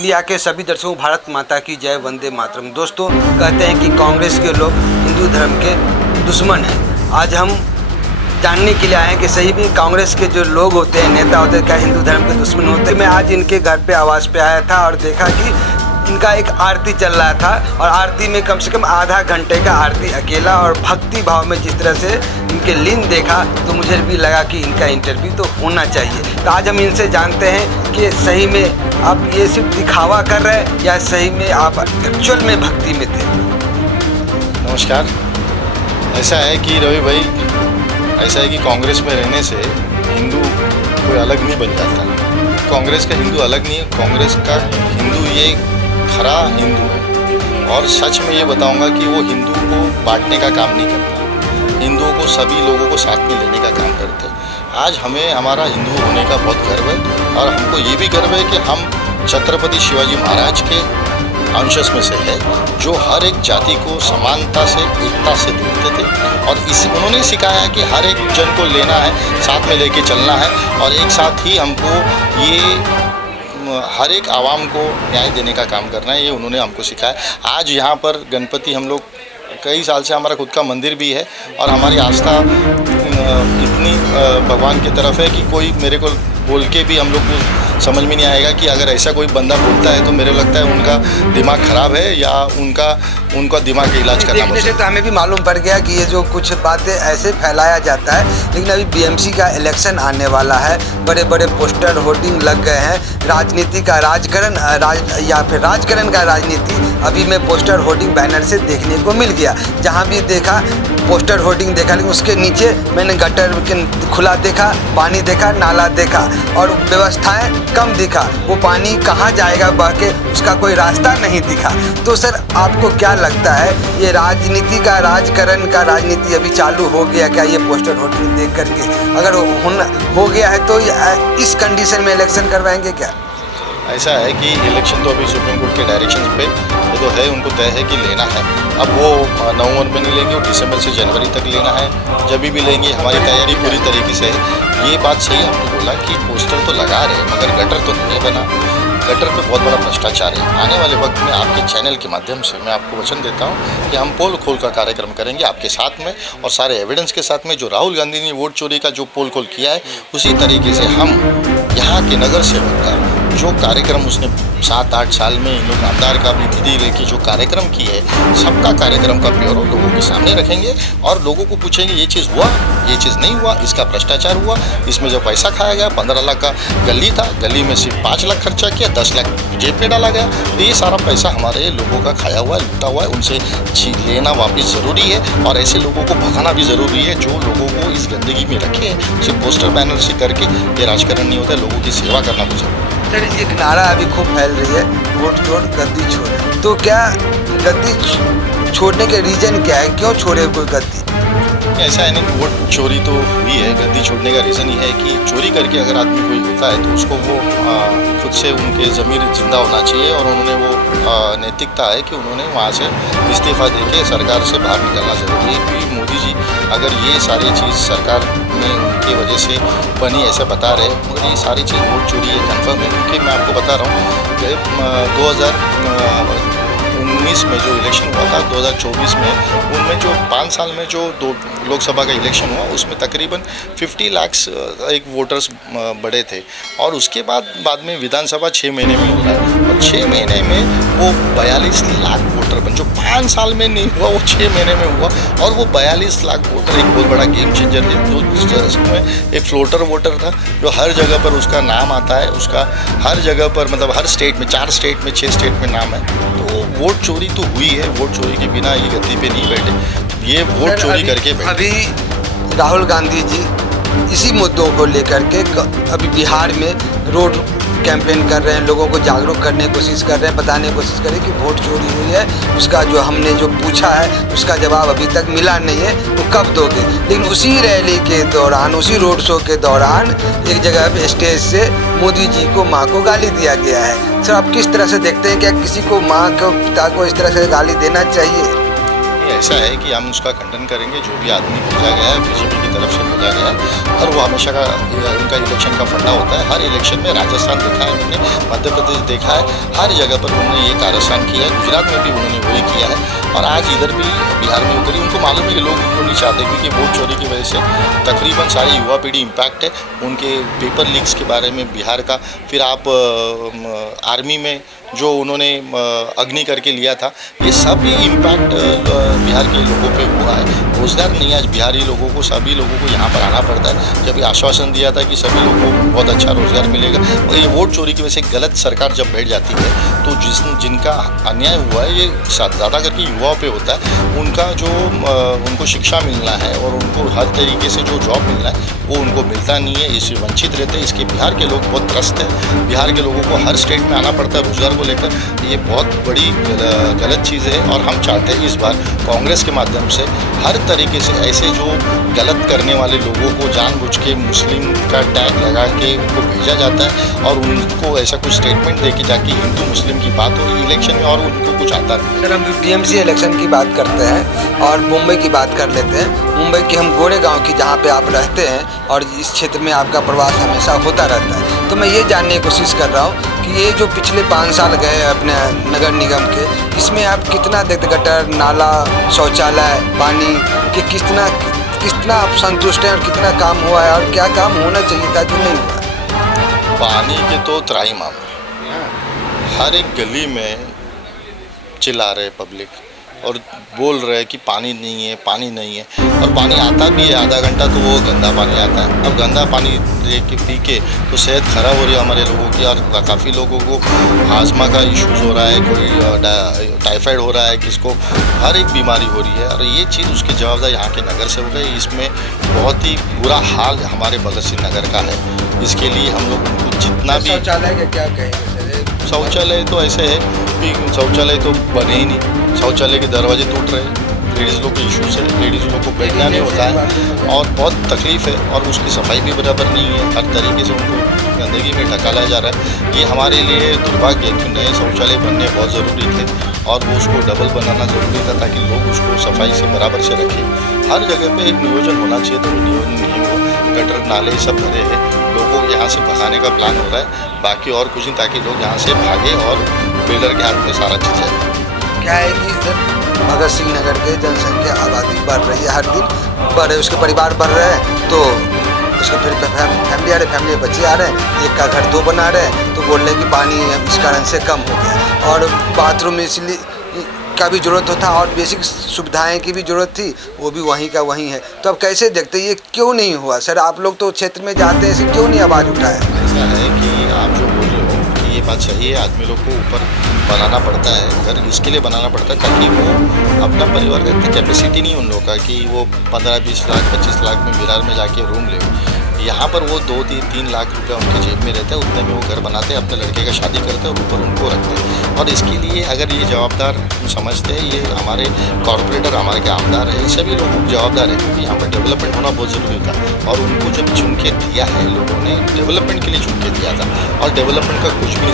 India के सभी दर्शकों भारत माता की जय, वंदे मातरम। दोस्तों, कहते हैं कि कांग्रेस के लोग हिंदू धर्म के दुश्मन हैं। आज हम जानने के लिए आए हैं कि सही में कांग्रेस के जो लोग होते हैं, नेता होते हैं, क्या हिंदू धर्म के दुश्मन होते हैं। मैं आज इनके घर पे आवास पे आया था और देखा कि इनका एक आरती चल रहा था और आरती में कम से कम आधा घंटे का आरती अकेला और भक्ति भाव में जिस तरह से इनके लीन देखा तो मुझे भी लगा कि इनका इंटरव्यू तो होना चाहिए। तो आज हम इनसे जानते हैं कि सही में आप ये सिर्फ दिखावा कर रहे हैं या सही में आप एक्चुअल में भक्ति में थे। नमस्कार। ऐसा है कि रवि भाई, ऐसा है कि कांग्रेस में रहने से हिंदू कोई अलग नहीं बन जाता। कांग्रेस का हिंदू अलग नहीं है, कांग्रेस का हिंदू ये खरा हिंदू है। और सच में ये बताऊंगा कि वो हिंदू को बांटने का काम नहीं करता, हिंदुओं को सभी लोगों को साथ में लेने का काम करते हैं। आज हमें हमारा हिंदू होने का बहुत गर्व है और हमको ये भी गर्व है कि हम छत्रपति शिवाजी महाराज के अंशस में से है, जो हर एक जाति को समानता से, एकता से देखते थे। और उन्होंने सिखाया कि हर एक जन को लेना है, साथ में लेके चलना है और एक साथ ही हमको ये हर एक आवाम को न्याय देने का काम करना है। ये उन्होंने हमको सिखाया। आज यहाँ पर गणपति, हम लोग कई साल से, हमारा खुद का मंदिर भी है और हमारी आस्था इतनी भगवान की तरफ है कि कोई मेरे को बोल के भी हम लोग को समझ में नहीं आएगा कि अगर ऐसा कोई बंदा बोलता है तो मेरे को लगता है उनका दिमाग ख़राब है या उनका दिमाग का इलाज करना देखने से तो हमें भी मालूम पड़ गया कि ये जो कुछ बातें ऐसे फैलाया जाता है। लेकिन अभी बीएमसी का इलेक्शन आने वाला है, बड़े बड़े पोस्टर होर्डिंग लग गए हैं। राजनीति का राजकरण या फिर राजकरण का राजनीति अभी में पोस्टर होर्डिंग बैनर से देखने को मिल गया। जहाँ भी देखा पोस्टर होर्डिंग देखा, लेकिन उसके नीचे मैंने गटर खुला देखा, पानी देखा, नाला देखा और व्यवस्थाएं कम दिखा। वो पानी कहाँ जाएगा बह के, उसका कोई रास्ता नहीं दिखा। तो सर, आपको क्या लगता है ये राजनीति का राजकरण का राजनीति अभी चालू हो गया क्या? ये पोस्टर होर्डिंग देख करके अगर हो गया है तो इस कंडीशन में इलेक्शन करवाएंगे क्या? ऐसा है कि इलेक्शन तो अभी सुप्रीम कोर्ट के डायरेक्शंस पे ये तो है, उनको तय है कि लेना है। अब वो नवंबर में नहीं लेंगे, वो दिसंबर से जनवरी तक लेना है। जब भी लेंगे, हमारी तैयारी पूरी तरीके से है। ये बात सही आपने बोला कि पोस्टर तो लगा रहे हैं मगर गटर तो नहीं बना। गटर पे बहुत बड़ा भ्रष्टाचार है। आने वाले वक्त में आपके चैनल के माध्यम से मैं आपको वचन देता हूँ कि हम पोल खोल का कार्यक्रम करेंगे आपके साथ में और सारे एविडेंस के साथ में। जो राहुल गांधी ने वोट चोरी का जो पोल खोल किया है, उसी तरीके से हम यहाँ के नगर सेवक का जो कार्यक्रम उसने 7-8 साल में इनामदार का भी निधि लेके जो कार्यक्रम की है, सबका कार्यक्रम का ब्यौरा लोगों के सामने रखेंगे और लोगों को पूछेंगे ये चीज़ हुआ, ये चीज़ नहीं हुआ, इसका भ्रष्टाचार हुआ, इसमें जो पैसा खाया गया। 15 लाख का गली था, गली में सिर्फ 5 लाख खर्चा किया, 10 लाख जेब में डाला गया। तो ये सारा पैसा हमारे लोगों का खाया हुआ है, लूटा हुआ है। उनसे लेना वापस ज़रूरी है और ऐसे लोगों को भगाना भी ज़रूरी है जो लोगों को इस गंदगी में रखे हैं। सिर्फ पोस्टर बैनर से करके ये राजकारण नहीं होता है, लोगों की सेवा करना भी जरूरी है। सर, एक नारा अभी खूब फैल रही है, वोट छोड़ गद्दी छोड़। तो क्या गद्दी छोड़ने के रीज़न क्या है? क्यों छोड़े कोई गद्दी? ऐसा है नहीं, वोट चोरी तो हुई है। गद्दी छोड़ने का रीज़न ये है कि चोरी करके अगर आदमी कोई होता है तो उसको वो खुद से उनके ज़मीर जिंदा होना चाहिए और उन्होंने वो नैतिकता है कि उन्होंने वहाँ से इस्तीफ़ा देके सरकार से बाहर निकलना ज़रूरी है। क्योंकि मोदी जी अगर ये सारी चीज़ सरकार में उनकी वजह से बनी ऐसा बता रहे, मगर ये सारी चीज़ वोट चोरी है कन्फर्म है। क्योंकि मैं आपको बता रहा हूँ कि 2019 में जो इलेक्शन हुआ था, 2024 में, उनमें जो 5 साल में जो 2 लोकसभा का इलेक्शन हुआ उसमें तकरीबन 50 लाख एक वोटर्स बढ़े थे। और उसके बाद में विधानसभा 6 महीने में हो रहा है और 6 महीने में वो 42 लाख वोटर बन, जो 5 साल में नहीं हुआ वो 6 महीने में हुआ। और वो 42 लाख वोटर एक बहुत बड़ा गेम चेंजर है। उसमें एक फ्लोटर वोटर था जो हर जगह पर उसका नाम आता है, उसका हर जगह पर, मतलब हर स्टेट में, 4 स्टेट में, 6 स्टेट में नाम है। तो वोट चोरी तो हुई है, वोट चोरी के बिना ये गद्दी पे नहीं बैठे, ये वोट चोरी करके बैठे। अभी राहुल गांधी जी इसी मुद्दों को लेकर के अभी बिहार में रोड कैंपेन कर रहे हैं, लोगों को जागरूक करने की कोशिश कर रहे हैं, बताने की कोशिश कर रहे हैं कि वोट चोरी हुई है। उसका जो हमने जो पूछा है उसका जवाब अभी तक मिला नहीं है, तो कब दोगे? लेकिन उसी रैली के दौरान, उसी रोड शो के दौरान एक जगह पे स्टेज से मोदी जी को, माँ को गाली दिया गया है। सर, आप किस तरह से देखते हैं? क्या किसी को, माँ को, पिता को इस तरह से गाली देना चाहिए? ऐसा है कि हम उसका खंडन करेंगे। जो भी आदमी भेजा गया है बीजेपी की तरफ से भेजा गया है, और वो हमेशा का उनका इलेक्शन का फंडा होता है। हर इलेक्शन में राजस्थान देखा है उन्होंने, मध्य प्रदेश देखा है, हर जगह पर उन्होंने ये कारस्तान किया है। गुजरात में भी उन्होंने वही किया है, और आज इधर भी बिहार में उतरी। उनको मालूम है कि लोग उनको नहीं चाहते, क्योंकि वोट चोरी की वजह से तकरीबन सारी युवा पीढ़ी इम्पैक्ट है। उनके पेपर लीक्स के बारे में बिहार का, फिर आप आर्मी में जो उन्होंने अग्नि करके लिया था, ये सभी इम्पैक्ट बिहार के लोगों पे हुआ है। रोज़गार नहीं, आज बिहारी लोगों को, सभी लोगों को यहाँ पर आना पड़ता है। जब ये आश्वासन दिया था कि सभी लोगों को बहुत अच्छा रोज़गार मिलेगा, और ये वोट चोरी की वजह से गलत सरकार जब बैठ जाती है, तो जिनका अन्याय हुआ है ये ज़्यादा करके युवाओं पे होता है। उनका जो उनको शिक्षा मिलना है और उनको हर तरीके से जो जॉब मिलना है वो उनको मिलता नहीं है, इससे वंचित रहते हैं। इसके बिहार के लोग बहुत त्रस्त हैं। बिहार के लोगों को हर स्टेट में आना पड़ता है रोज़गार को लेकर। ये बहुत बड़ी गलत चीज़ है, और हम चाहते हैं इस बार कांग्रेस के माध्यम से हर तरीके से ऐसे जो गलत करने वाले लोगों को जानबूझ के मुस्लिम का टैग लगा के उनको भेजा जाता है, और उनको ऐसा कुछ स्टेटमेंट दे के जाके हिंदू मुस्लिम की बात हो रही इलेक्शन में, और उनको कुछ आता नहीं। सर, हम बीएमसी इलेक्शन की बात करते हैं और मुंबई की बात कर लेते हैं। मुंबई के हम गोरेगांव की, जहाँ पे आप रहते हैं और इस क्षेत्र में आपका प्रवास हमेशा होता रहता है, तो मैं ये जानने की कोशिश कर रहा हूँ कि ये जो पिछले 5 साल गए अपने नगर निगम के, इसमें आप कितना देखते, गटर, नाला, शौचालय, पानी के कितना आप संतुष्ट हैं, और कितना काम हुआ है, और क्या काम होना चाहिए था जो नहीं हुआ? पानी के तो त्राही मामले, हर एक गली में चिल्ला रहे पब्लिक और बोल रहे कि पानी नहीं है, पानी नहीं है। और पानी आता भी है आधा घंटा तो वो गंदा पानी आता है। अब गंदा पानी लेके पी के तो सेहत ख़राब हो रही है हमारे लोगों की, और काफ़ी लोगों को आजमा का इश्यूज़ हो रहा है, कोई टाइफाइड हो रहा है, किसको हर एक बीमारी हो रही है। और ये चीज़ उसके जवाबदार यहाँ के नगर सेवक है। इसमें बहुत ही बुरा हाल हमारे भगत सिंह नगर का है। इसके लिए हम लोग उनको जितना भी, शौचालय का क्या कहेंगे? शौचालय तो ऐसे है कि शौचालय तो बने ही नहीं, शौचालय के दरवाजे टूट रहे हैं, लेडीज़ लोग के इश्यूज़ है, लेडीज़ लोग को बैठना नहीं होता है, और बहुत तकलीफ़ है, और उसकी सफाई भी बराबर नहीं है। हर तरीके से उनको गंदगी में ढकाला जा रहा है। ये हमारे लिए दुर्भाग्य है कि नए शौचालय बनने बहुत ज़रूरी थे, और वो उसको डबल बनाना ज़रूरी था, ताकि लोग उसको सफाई से बराबर से रखें। हर जगह पे एक नियोजन होना चाहिए, तो नियोजन नहीं हो, गटर नाले सब भरे हैं, लोगों को यहाँ से भगाने का प्लान हो रहा है, बाकी और कुछ नहीं, ताकि लोग यहाँ से भागे और बिल्डर के हाथ में सारा चीज़ है। क्या है कि इधर भगत सिंह नगर के जनसंख्या आबादी बढ़ रही है, हर दिन बढ़ रहे, उसके परिवार बढ़ रहे हैं, तो उसके फिर फैमिली आ रहे, फैमिली में बच्चे आ रहे हैं, एक का घर 2 बना रहे हैं, तो बोल रहे हैं कि पानी इस कारण से कम हो गया, और बाथरूम इसलिए का भी ज़रूरत होता, और बेसिक सुविधाएं की भी ज़रूरत थी, वो भी वहीं का वहीं है। तो अब कैसे देखते हैं ये क्यों नहीं हुआ? सर, आप लोग तो क्षेत्र में जाते हैं, ऐसे क्यों नहीं आवाज़ उठाया? ऐसा है कि आप जो बोल रहे हो कि ये बात सही है, आदमी लोग को ऊपर बनाना पड़ता है घर, इसके लिए बनाना पड़ता है ताकि वो अपना परिवार का इतनी कैपेसिटी नहीं उन लोगों का कि वो 15-20 लाख 25 लाख में बिहार में जाके रूम ले। यहाँ पर वो 2-3 लाख रुपया उनके जेब में रहता है, उतने में वो घर बनाते हैं, अपने लड़के का शादी करते हैं और ऊपर उनको रखते हैं। और इसके लिए अगर ये जवाबदार समझते हैं, ये हमारे कॉरपोरेटर, हमारे के आमदार है, सभी लोग जवाबदार हैं, क्योंकि यहाँ पर डेवलपमेंट होना बहुत ज़रूरी था। और उनको जब चुन के दिया है लोगों ने, डेवलपमेंट के लिए चुन के दिया था, और डेवलपमेंट का कुछ भी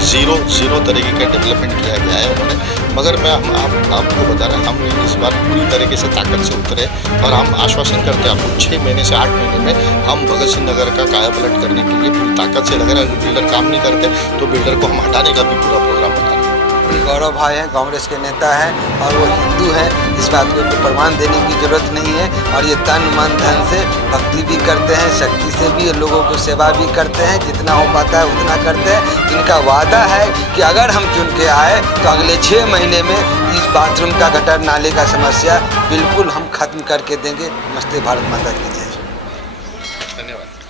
जीरो तरीके का डेवलपमेंट किया गया है उन्होंने। मगर मैं आपको बता रहा, हम इस बार पूरी तरीके से ताकत से उतरे, और हम आश्वासन करते हैं आपको 6 महीने से 8 महीने में हम भगत सिंह नगर का कायापलट करने के लिए पूरी ताकत से लग रहा है। बिल्डर काम नहीं करते तो बिल्डर को हम हटाने का भी पूरा प्रोग्राम बना रहे हैं। गौरव भाई हैं, कांग्रेस के नेता हैं, और वो हिंदू हैं, इस बात को प्रमाण देने की ज़रूरत नहीं है, और ये तन मन धन से भक्ति भी करते हैं, शक्ति से भी लोगों को सेवा भी करते हैं, जितना हो पाता है उतना करते हैं। इनका वादा है कि अगर हम चुन के आए तो अगले 6 महीने में इस बाथरूम का, गटर नाले का समस्या बिल्कुल हम खत्म करके देंगे। नमस्ते, भारत माता की जय। धन्यवाद।